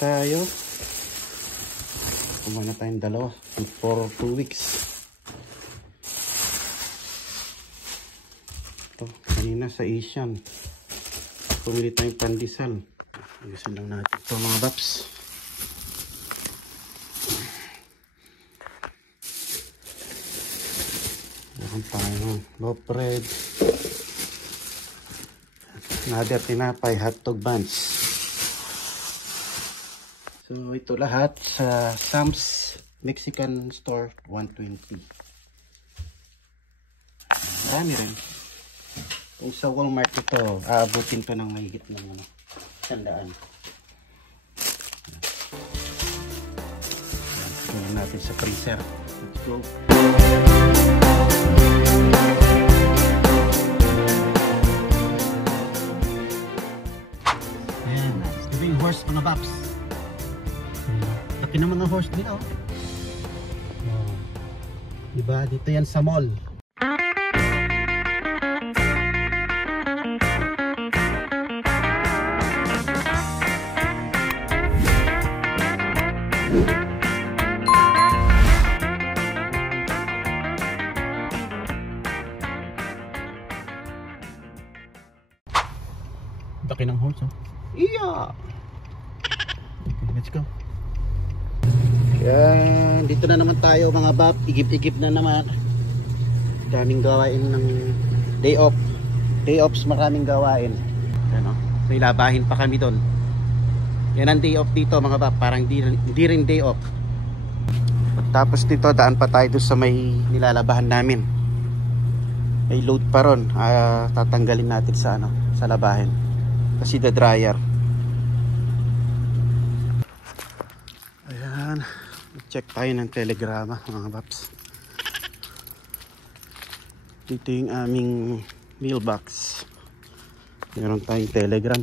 tayo. Kumuha na tayong dalawa for 2 weeks. Ito, kanina sa Asian. Pumili tayong pandesal. Ayusin lang natin ito mga baps. Meron tayong loaf bread. Another tinapay, hotdog buns. So ito lahat sa Sam's Mexican Store, 120. Marami rin. Kung sa Walmart ito, aabutin to ng mahigit ng 100. Tingnan natin sa freezer. Let's go. Ayan, living horse mga paps. Laki ng mga horse din, oh. Diba? Dito yan sa mall. Laki ng horse, oh. Iya! Okay, let's go. Yan, dito na naman tayo mga bab, igip-igip na naman. Daming gawain ng day off. Day offs, maraming gawain. Ano? May labahin pa kami doon. Yan ang day off dito mga bab, parang di rin day off. Tapos dito daan pa tayo doon sa may nilalabahan namin. May load pa ron. Tatanggalin natin sa sa labahin. Kasi the dryer. Ayan. Check tayo ng telegrama mga paps. Dito yung aming mailbox. Meron tayong telegram.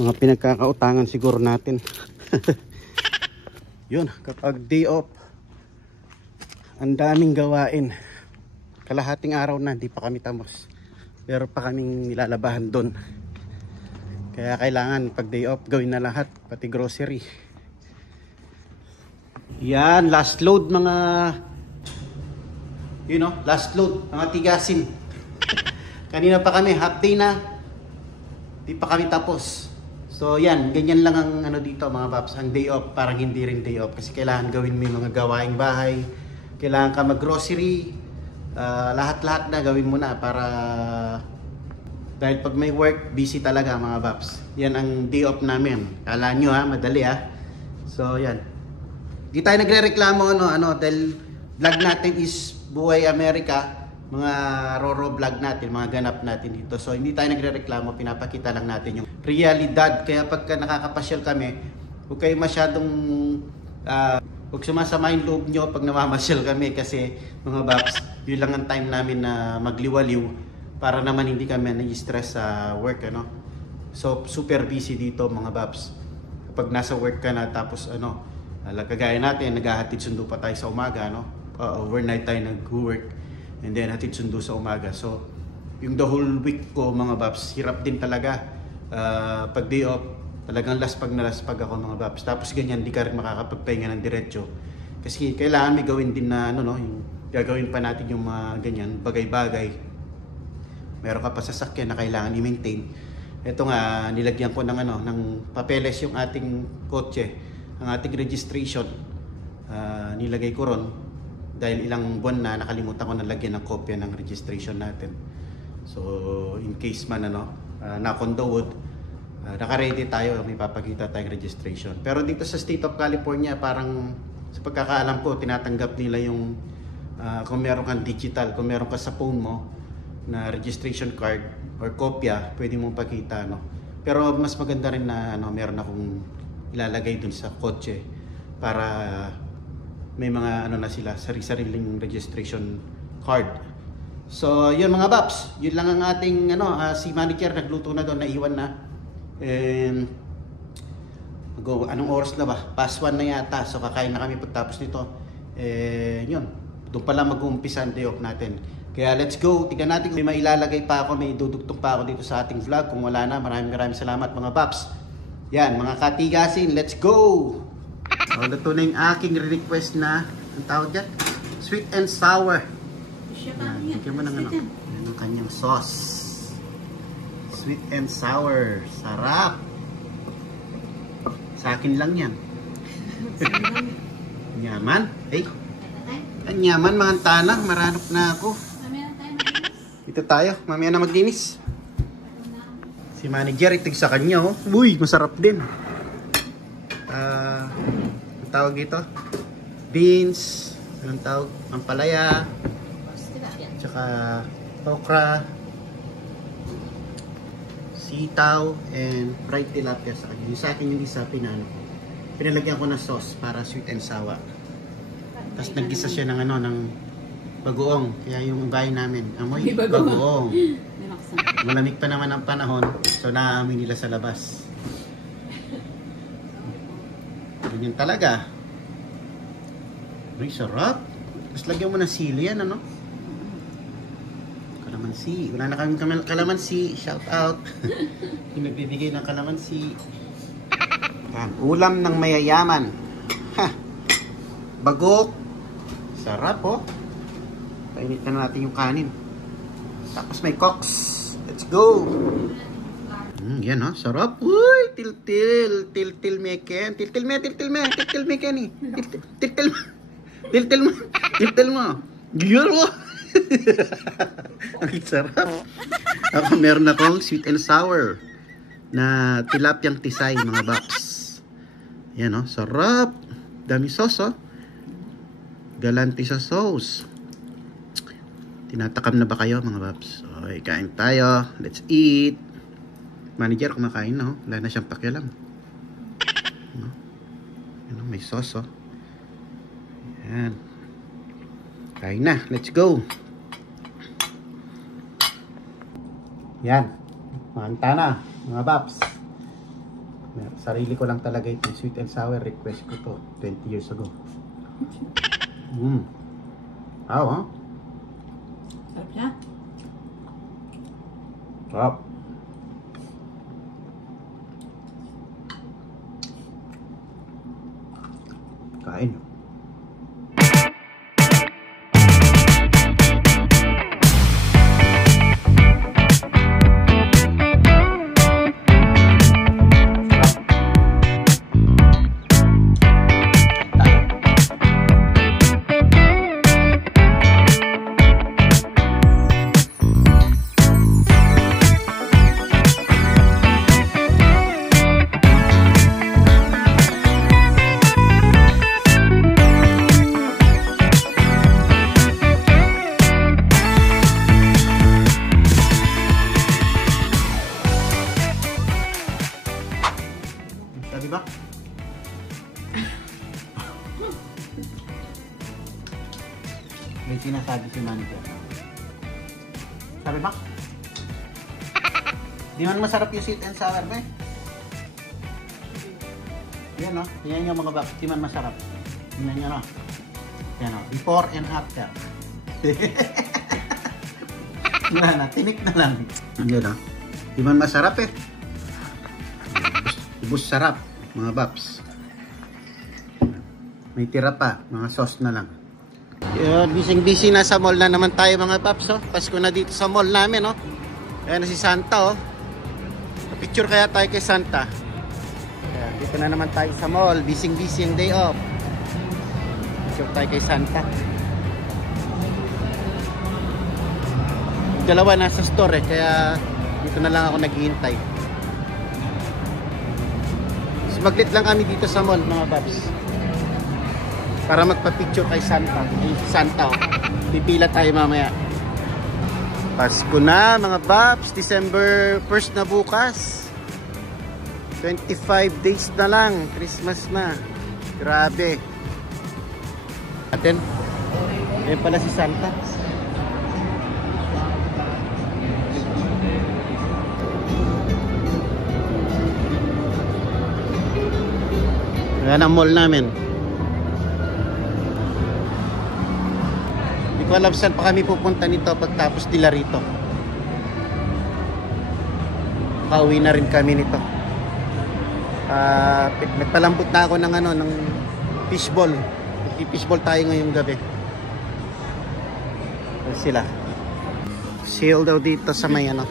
Mga pinagkakautangan siguro natin. Yun, kapag day off, ang daming gawain. Kalahating araw na, di pa kami tamos. Pero pa kaming nilalabahan doon. Kaya kailangan pag day off gawin na lahat, pati grocery. Yan, last load mga, last load, mga tigasin. Kanina pa kami, half day na, di pa kami tapos. So yan, ganyan lang ang dito mga paps, ang day off, parang hindi rin day off. Kasi kailangan gawin mo yung mga gawaing bahay, kailangan ka mag-grocery, lahat-lahat na gawin mo na para, dahil pag may work, busy talaga mga paps. Yan ang day off namin. Kala nyo madali So yan. Di tayo nagre-reklamo dahil vlog natin is Buhay Amerika, mga roro vlog natin, mga ganap natin dito. So hindi tayo nagre-reklamo, pinapakita lang natin yung realidad. Kaya pagka nakakapasyal kami, huwag kayo masyadong huwag sumasama yung loob nyo pag namamasyal kami kasi mga babs, yun lang ang time namin na magliwaliw para naman hindi kami na-stress sa work So super busy dito mga babs. Kapag nasa work ka na tapos kagaya natin, naghahatid sundo pa tayo sa umaga, overnight tayo nag-work and then hatid sundo sa umaga. So, yung the whole week ko mga babs, hirap din talaga. Pag day off, talagang laspag na laspag ako mga babs. Tapos ganyan, di ka rin makakapagpahinga ng diretso. Kasi kailangan may gawin din na, yung gagawin pa natin yung mga ganyan, bagay-bagay. Meron ka pa sasakyan na kailangan i-maintain. Ito nga, nilagyan ko ng papeles yung ating kotse. Ang ating registration, nilagay ko ron dahil ilang buwan na nakalimutan ko na lagyan ng kopya ng registration natin. So in case man knock on the wood, naka-ready tayo, may papakita tayong registration. Pero dito sa State of California, parang sa pagkakaalam ko, tinatanggap nila yung kung meron kang digital, kung meron ka sa phone mo na registration card or kopya, pwede mong pakita. Pero mas maganda rin na meron akong ilalagay dun sa kotse para may mga na sila, sariling registration card. So yun mga babs, yun lang ang ating si manager nagluto na doon, naiwan na. And anong oras na ba? Past 1 na yata. So kakain na kami pagtapos nito. Yun, doon pala mag-uumpisa ang day off natin. Kaya let's go, tignan natin kung may mailalagay pa ako, may idudugtong pa ako dito sa ating vlog. Kung wala na, maraming salamat mga babs. Yan, mga katigasin, let's go! So, luto na yung aking request na, ang tawag dyan? Sweet and sour. Yan, bigyan mo ng ano. Yan ang kanyang sauce. Sweet and sour. Sarap! Sa akin lang yan. Nyaman. Hey. Ang nyaman, mga tanang. Maranok na ako. Dito tayo. Mamaya na maglinis. Si manager, itig sa kanya, oh. Uy, masarap din. Ang tawag dito? Beans. Anong tawag? Ampalaya. Tsaka okra. Sitaw. And fried tilapia sa kanya. Yung sa akin yung isa, pinalagyan ko ng sauce para sweet and sour. Tapos naggisa siya ng ano, ng bagoong. Kaya yung bahay namin, amoy bagoong. Malamig pa naman ang panahon, so naaamoy nila sa labas. Ganyan talaga. Ay, sarap. Tapos lagyan mo ng sili yan, ano? Kalamansi. Wala na kaming kalamansi. Shout out. Yung nagbibigay ng kalamansi. Yan. Ulam ng mayayaman. Ha! Bagok. Sarap, oh. Painit na natin yung kanin. Tapos may cooks. Let's go! Yan, oh. Sarap. Uy! Til-til. Til-til meken. Til-til me. Til-til me. Til-til meken eh. Til-til mo. Til-til mo. Til-til mo. Giyan mo. Ang sarap. Ako meron akong sweet and sour na tilapyang tisay, mga baps. Yan, oh. Sarap. Dami sauce, oh. Galanti sa sauce. Tinatakam na ba kayo, mga baps? Okay, kain tayo. Let's eat. Manager, kumakain na, oh. Wala na siyang pakialam. Ano, may sauce, oh. Yan. Kain na. Let's go. Yan. Manta na, mga baps. Sarili ko lang talaga ito. Sweet and sour request ko to 20 years ago. Wow, huh? Sarap siya. Sarap. Kain. Sabi ba? May sinasabi si manager. Sabi ba? Di man masarap yung sweet and sour ba eh? Yan o. Yan yung mga baps. Di man masarap. Tingnan nyo no. Yan o. Before and after. Wala na. Tinik na lang. Yan o. Di man masarap eh. Ubus sarap. Mga baps. May tira pa. Mga sauce na lang. Yun, busy na sa mall na naman tayo mga paps, oh. Pasko na dito sa mall namin, oh. Ayan na si Santa, oh. Picture kaya tayo kay Santa. Ayan, dito na naman tayo sa mall. Busy yung day off. Picture tayo kay Santa. Dalawa nasa store eh, kaya dito na lang ako naghihintay. Maglit lang kami dito sa mall, mga paps. Para magpa-picture kay Santa. Ay, Santa, oh. Pipila tayo mamaya. Pasko na, mga paps. December 1st na bukas. 25 days na lang. Christmas na. Grabe. Atin. Ayan pala si Santa. Ayan ang mall namin. Hindi ko alam saan pa kami pupunta nito pagtapos nila rito. Pauwi na rin kami nito. Nagpalambot na ako ng ano, ng fishball. Fishball tayo ngayong gabi. Ayan sila. Sale daw dito sa may ano,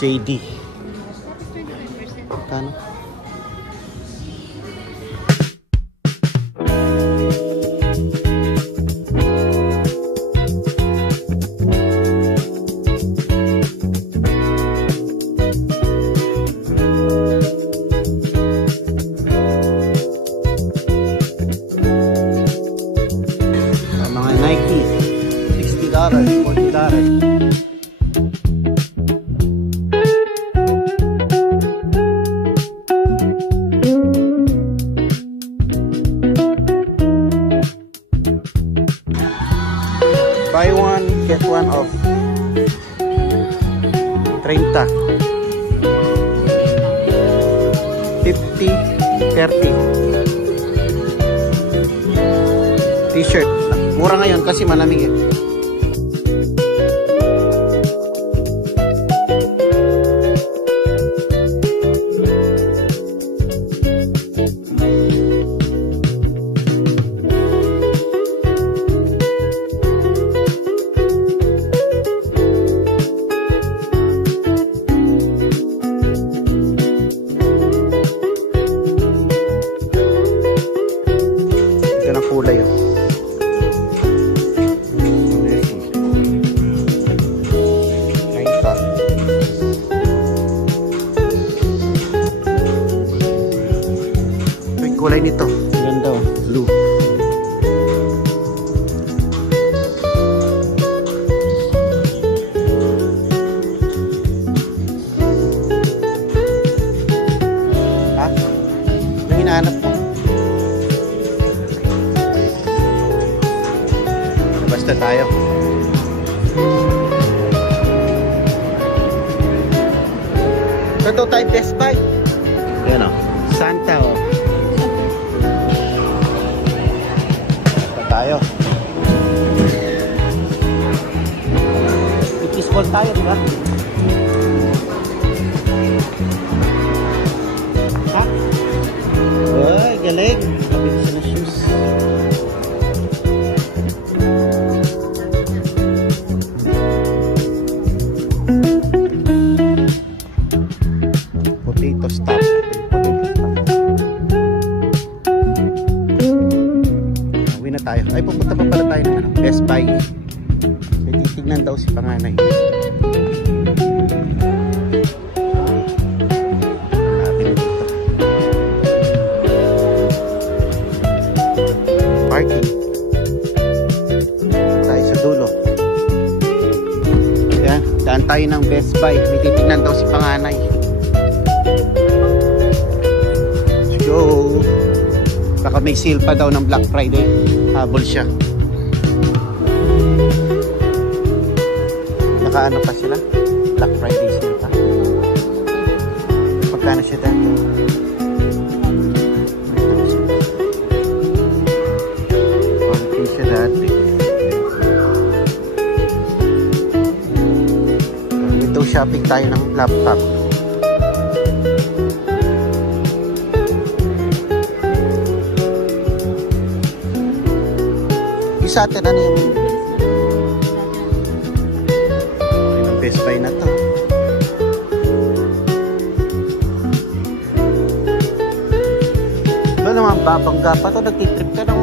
JD. Kano? Mga Nike, $60, $40. Buy one, get one off. 30. 50, 30. T-shirt. Mura ngayon kasi malamig eh. Ito na kulay oh. Ito yung kulay nito. Ganda oh. Blue. Ha? Yung hinahanap mo? Basta tayo. Ito tayo Best Buy. Yan o. Santa o. Basta tayo. Ikis-call tayo, diba? Ha? Uy, galing. Kapit sa na shoes. Potato stop. Uwi na tayo. Ay, pupunta pa pala tayo ng ano, Best Buy. May titignan daw si panganay. Hanapin dito. Parking. Tayo sa dulo. Ayan, daan tayo ng Best Buy. May titignan daw si panganay. Go! Baka may sale pa daw ng Black Friday. Habol siya. Nakaano pa sila? Black Friday sale pa. Pagkano siya dati? Quality siya dati. Ito shopping tayo ng laptop. Sa atin ano yung Best Buy na to. Ba naman babangga pa to, nagtitrip ka ng